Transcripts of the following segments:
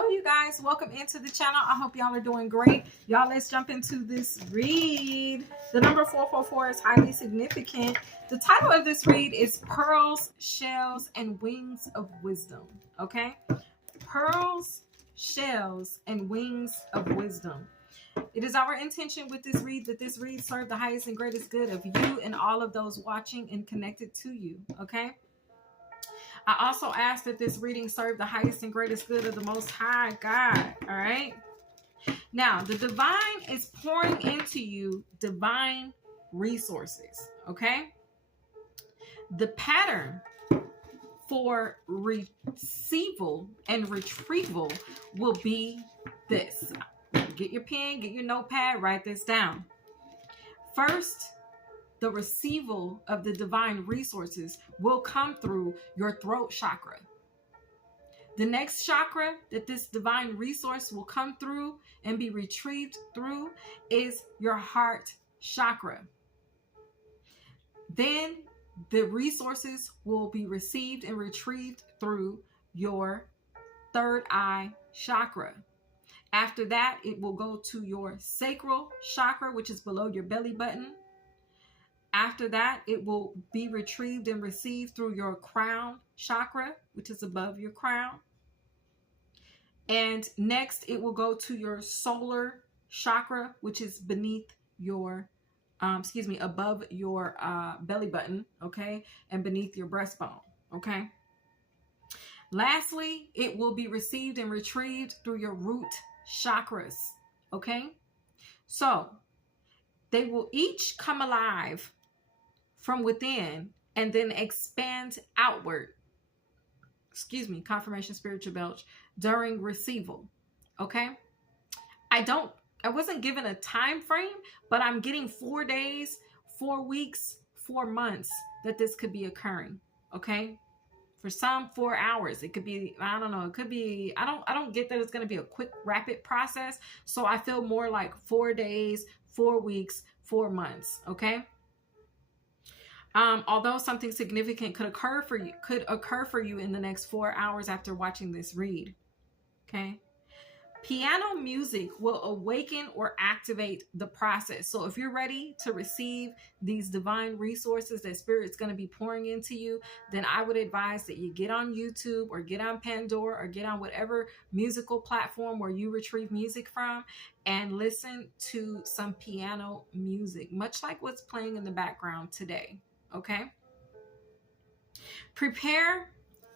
Hello, you guys. Welcome into the channel. I hope y'all are doing great. Y'all, let's jump into this read. The number 444 is highly significant. The title of this read is Pearls, Shells, and Wings of Wisdom. Okay? Pearls, Shells, and Wings of Wisdom. It is our intention with this read that this read serve the highest and greatest good of you and all of those watching and connected to you. Okay? I also ask that this reading serve the highest and greatest good of the Most High God. All right. Now, the divine is pouring into you divine resources. Okay. The pattern for receival and retrieval will be this. Get your pen, get your notepad, write this down. First, the receival of the divine resources will come through your throat chakra. The next chakra that this divine resource will come through and be retrieved through is your heart chakra. Then the resources will be received and retrieved through your third eye chakra. After that, it will go to your sacral chakra, which is below your belly button. After that, it will be retrieved and received through your crown chakra, which is above your crown. And next, it will go to your solar chakra, which is beneath your, above your belly button, okay? And beneath your breastbone, okay? Lastly, it will be received and retrieved through your root chakras, okay? So, they will each come alive from within and then expand outward. Confirmation spiritual belch during receival. Okay. I wasn't given a time frame, but I'm getting 4 days, 4 weeks, 4 months that this could be occurring. Okay. For some, 4 hours. It could be, I don't know. It could be, I don't get that it's going to be a quick, rapid process. So I feel more like 4 days, 4 weeks, 4 months. Okay. Although something significant could occur for you in the next 4 hours after watching this read. Okay. Piano music will awaken or activate the process. So if you're ready to receive these divine resources that Spirit's going to be pouring into you, then I would advise that you get on YouTube or get on Pandora or get on whatever musical platform where you retrieve music from and listen to some piano music, much like what's playing in the background today. Okay. Prepare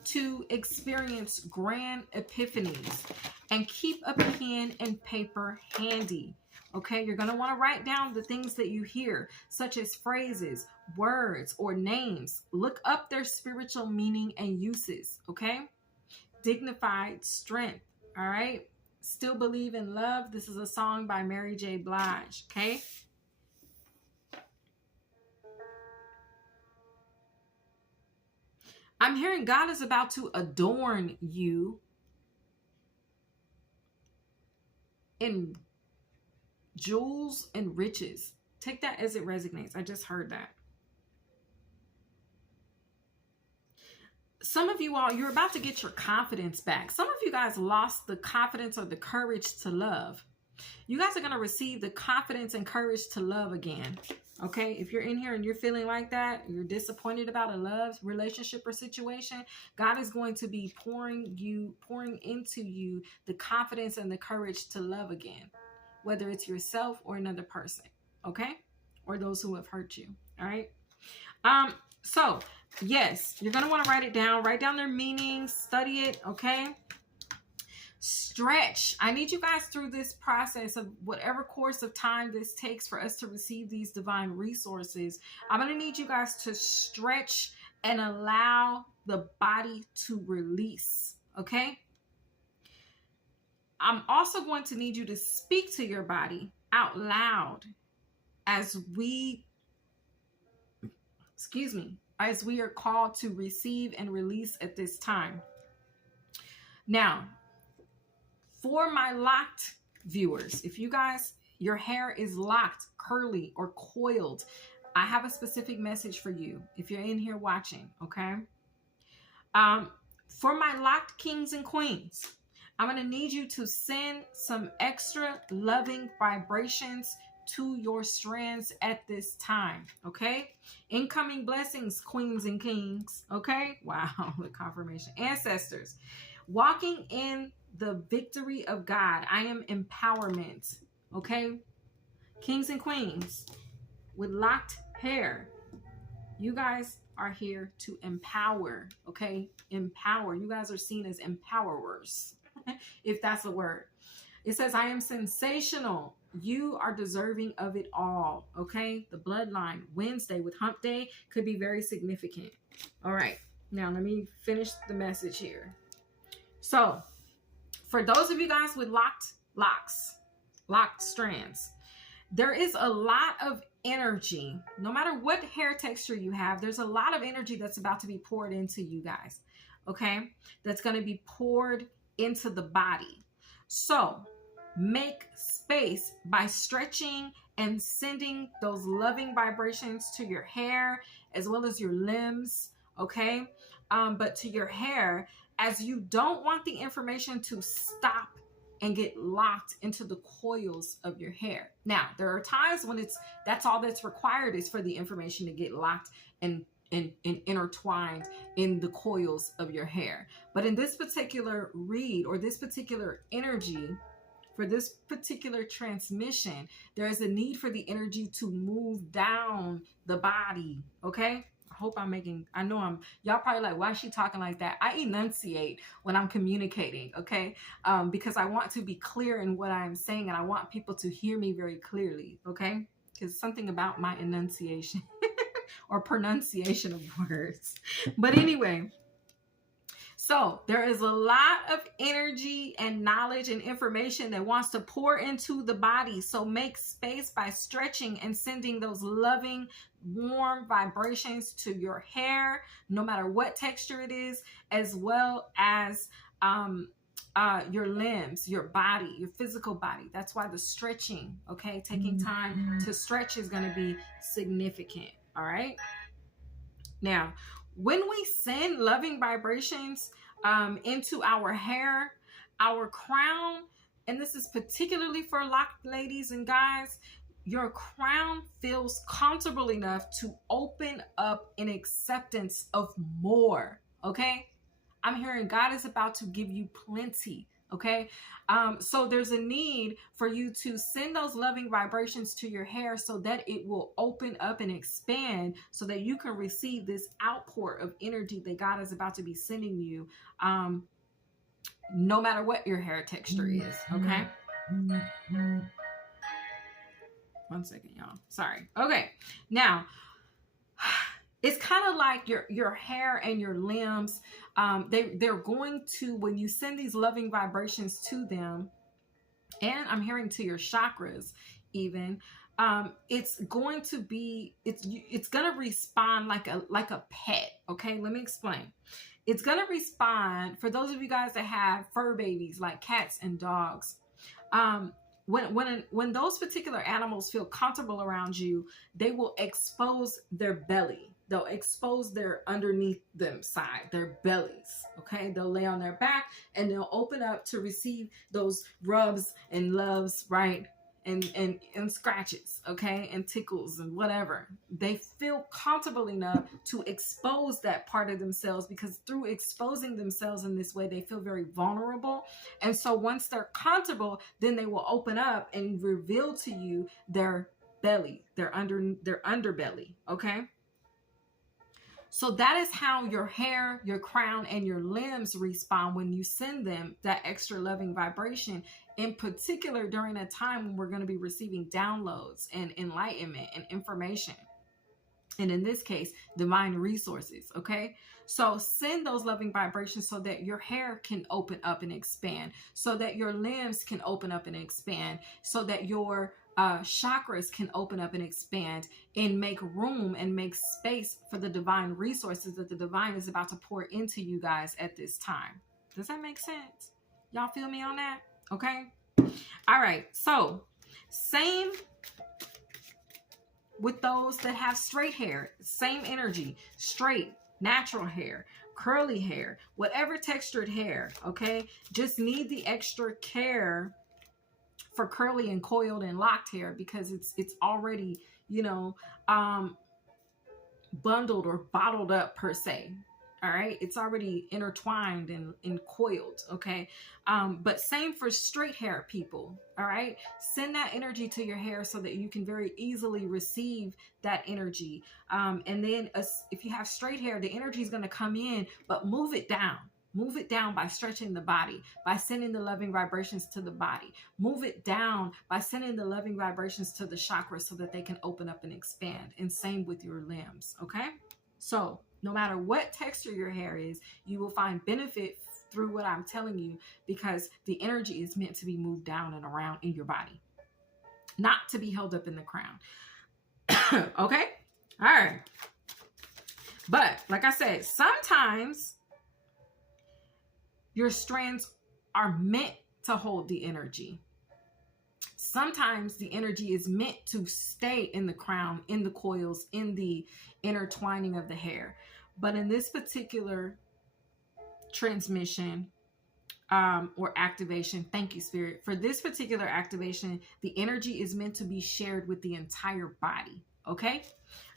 to experience grand epiphanies and keep a pen and paper handy. Okay. You're going to want to write down the things that you hear, such as phrases, words, or names. Look up their spiritual meaning and uses. Okay. Dignified strength. All right. Still Believe in Love. This is a song by Mary J. Blige. Okay. I'm hearing God is about to adorn you in jewels and riches. Take that as it resonates. I just heard that. Some of you all, you're about to get your confidence back. Some of you guys lost the confidence or the courage to love. You guys are going to receive the confidence and courage to love again. Okay, if you're in here and you're feeling like that, you're disappointed about a love relationship or situation, God is going to be pouring into you the confidence and the courage to love again, whether it's yourself or another person, okay? Or those who have hurt you, all right? So, yes, you're going to want to write it down. Write down their meanings, study it, okay? Stretch. I need you guys through this process of whatever course of time this takes for us to receive these divine resources. I'm going to need you guys to stretch and allow the body to release. Okay. I'm also going to need you to speak to your body out loud as we are called to receive and release at this time. Now, for my locked viewers, if you guys, your hair is locked, curly, or coiled, I have a specific message for you if you're in here watching, okay? For my locked kings and queens, I'm going to need you to send some extra loving vibrations to your strands at this time, okay? Incoming blessings, queens and kings, okay? Wow, the confirmation. Ancestors, walking in the victory of God. I am empowerment, okay? Kings and queens with locked hair, you guys are here to empower, okay? Empower. You guys are seen as empowerers, if that's a word. It says, I am sensational. You are deserving of it all, okay? The bloodline, Wednesday with hump day could be very significant. All right, now let me finish the message here. So for those of you guys with locked strands, there is a lot of energy. No matter what hair texture you have, there's a lot of energy that's about to be poured into you guys, okay? That's going to be poured into the body. So make space by stretching and sending those loving vibrations to your hair as well as your limbs, okay? But to your hair, as you don't want the information to stop and get locked into the coils of your hair. Now, there are times when that's all that's required is for the information to get locked and intertwined in the coils of your hair. But in this particular read or this particular energy, for this particular transmission, there is a need for the energy to move down the body, okay? Y'all probably like, why is she talking like that? I enunciate when I'm communicating, okay? Because I want to be clear in what I'm saying and I want people to hear me very clearly, okay? Because something about my enunciation or pronunciation of words. But anyway, so there is a lot of energy and knowledge and information that wants to pour into the body. So make space by stretching and sending those loving, warm vibrations to your hair, no matter what texture it is, as well as your limbs, your body, your physical body. That's why the stretching, okay, taking time to stretch is going to be significant. All right. Now, when we send loving vibrations into our hair, our crown, and this is particularly for locked ladies and guys, your crown feels comfortable enough to open up in acceptance of more, okay? I'm hearing God is about to give you plenty, okay? So there's a need for you to send those loving vibrations to your hair so that it will open up and expand so that you can receive this outpour of energy that God is about to be sending you, no matter what your hair texture is, okay? 1 second, y'all. Sorry. Okay. Now, it's kind of like your hair and your limbs. They're going to, when you send these loving vibrations to them, and I'm hearing to your chakras even, it's going to be, it's going to respond like a pet. Okay. Let me explain. It's going to respond for those of you guys that have fur babies like cats and dogs. When those particular animals feel comfortable around you, they will expose their belly. They'll expose their underneath them side, their bellies. Okay, they'll lay on their back and they'll open up to receive those rubs and loves, right? And scratches, okay, and tickles and whatever. They feel comfortable enough to expose that part of themselves, because through exposing themselves in this way, they feel very vulnerable. And so once they're comfortable, then they will open up and reveal to you their belly, their underbelly, okay? So that is how your hair, your crown, and your limbs respond when you send them that extra loving vibration, in particular during a time when we're going to be receiving downloads and enlightenment and information. And in this case, divine resources, okay? So send those loving vibrations so that your hair can open up and expand, so that your limbs can open up and expand, so that your chakras can open up and expand and make room and make space for the divine resources that the divine is about to pour into you guys at this time. Does that make sense? Y'all feel me on that? Okay. All right. So same with those that have straight hair, same energy, straight, natural hair, curly hair, whatever textured hair, okay? Just need the extra care for curly and coiled and locked hair because it's already, you know, bundled or bottled up per se. All right, it's already intertwined and coiled. Okay, but same for straight hair people. All right, send that energy to your hair so that you can very easily receive that energy. And then if you have straight hair, the energy is going to come in, but move it down. Move it down by stretching the body, by sending the loving vibrations to the body. Move it down by sending the loving vibrations to the chakras so that they can open up and expand. And same with your limbs, okay? So no matter what texture your hair is, you will find benefit through what I'm telling you because the energy is meant to be moved down and around in your body, not to be held up in the crown. Okay? All right. But like I said, sometimes your strands are meant to hold the energy. Sometimes the energy is meant to stay in the crown, in the coils, in the intertwining of the hair. But in this particular transmission or activation, thank you, Spirit. For this particular activation, the energy is meant to be shared with the entire body. Okay?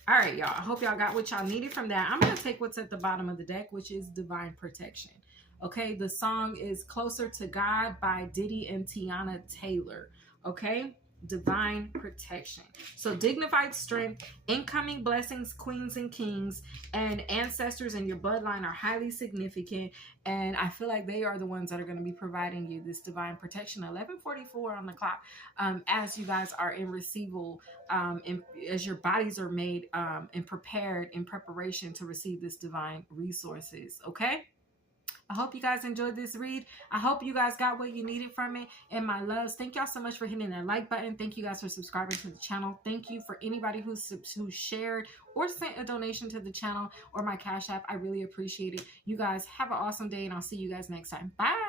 All right, y'all. I hope y'all got what y'all needed from that. I'm going to take what's at the bottom of the deck, which is Divine Protection. Okay, the song is Closer to God by Diddy and Tiana Taylor. Okay, Divine Protection. So dignified strength, incoming blessings, queens and kings, and ancestors in your bloodline are highly significant. And I feel like they are the ones that are going to be providing you this divine protection. 11:44 on the clock, as you guys are in receival, as your bodies are made and prepared in preparation to receive this divine resources. Okay. I hope you guys enjoyed this read. I hope you guys got what you needed from it. And my loves, thank y'all so much for hitting that like button. Thank you guys for subscribing to the channel. Thank you for anybody who shared or sent a donation to the channel or my Cash App. I really appreciate it. You guys have an awesome day and I'll see you guys next time. Bye.